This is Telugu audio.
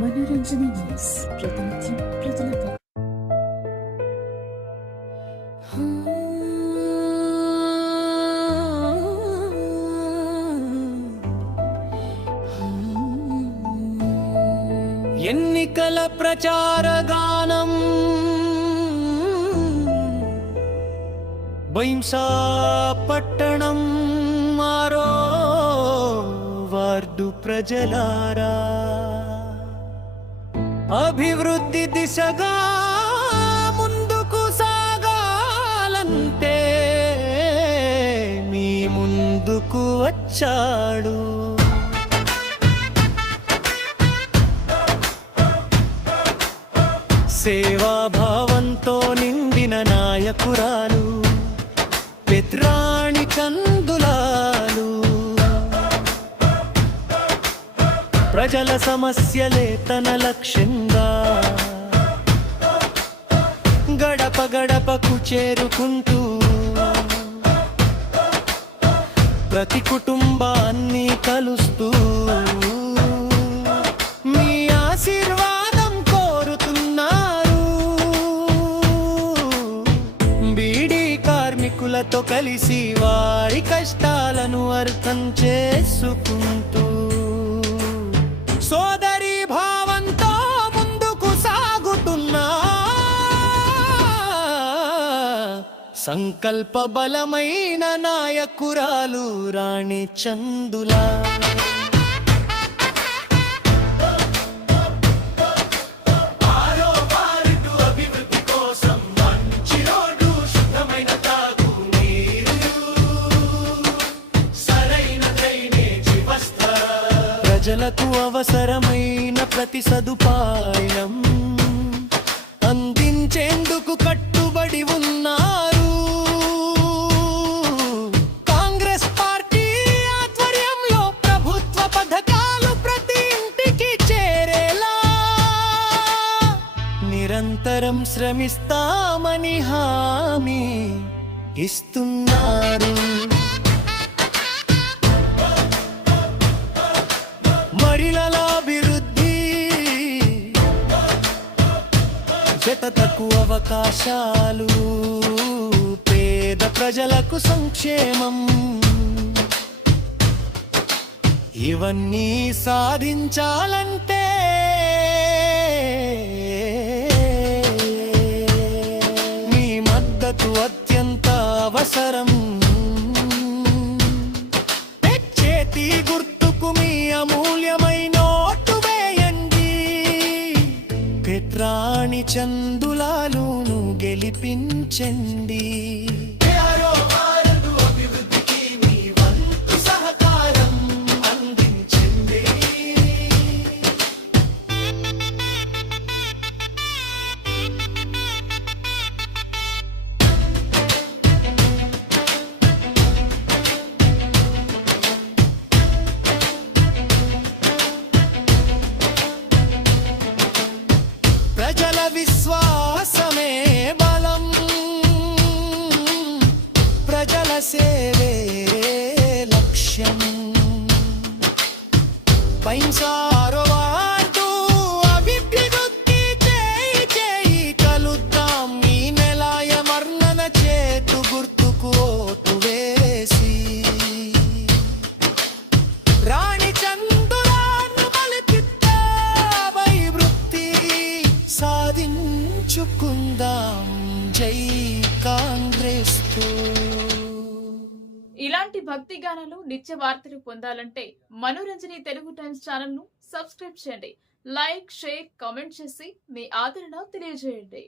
మనోరంజని న్యూస్ ప్రతినిత్యం ప్రజలకు. ఎన్నికల ప్రచార గానం బైంసా పట్టణం మారో వార్డు ప్రజలారా, అభివృద్ధి దిశగా ముందుకు సాగాలంటే మీ ముందుకు వచ్చాడు. సేవాభావంతో నిండిన నాయకురాలు పెద్రాణి చందులాలు, ప్రజల సమస్యలే తన లక్ష్యంగా గడప గడపకు చేరుకుంటూ ప్రతి కుటుంబాన్ని కలుస్తూ మీ ఆశీర్వాదం కోరుతున్నారు. బీడీ కార్మికులతో కలిసి వారి కష్టాలను అర్థం చేసుకుంటూ సోదరి భావంతో ముందుకు సాగుతున్నా సంకల్ప బలమైన నాయకురాలు రాణి చందులా. ప్రజలకు అవసరమైన ప్రతి సదుపాయం అందించేందుకు కట్టుబడి ఉన్నారు. కాంగ్రెస్ పార్టీ ఆధ్వర్యంలో ప్రభుత్వ పథకాలు ప్రతి ఇంటికి చేరేలా నిరంతరం శ్రమిస్తామని హామీ ఇస్తున్నారు. మహిళల అభివృద్ధి, జతకు అవకాశాలు, పేద ప్రజలకు సంక్షేమం, ఇవన్నీ సాధించాలంటే మీ మద్దతు అత్యంత అవసరం. చేతి గుర్తుకు మీ అమూల్యమైన ఓటు వేయండి. పెద్రాణి చందులాలును గెలిపించండి. అభివృద్ధికి మీ వంతు సహకారం అందించండి. ప్రజల విశ్వాసమే బలం, ప్రజల సేవే లక్ష్యం. పైసారో వార్డు అభివృద్ధి చేయి చేయి కలుద్దాం. ఈ నెలాయ మర్ణన చేతు గుర్తుకు ఓటు వేసి రాణి చందులాను మలిపిద్దా అభివృద్ధి సాధించుకుందాం. జై కాంగ్రెస్. ఇలాంటి భక్తి గానాలు నిత్య వార్తలు పొందాలంటే మనోరంజని తెలుగు టైమ్స్ ఛానల్ ను సబ్స్క్రైబ్ చేయండి. లైక్, షేర్, కామెంట్ చేసి మీ ఆదరణ తెలియజేయండి.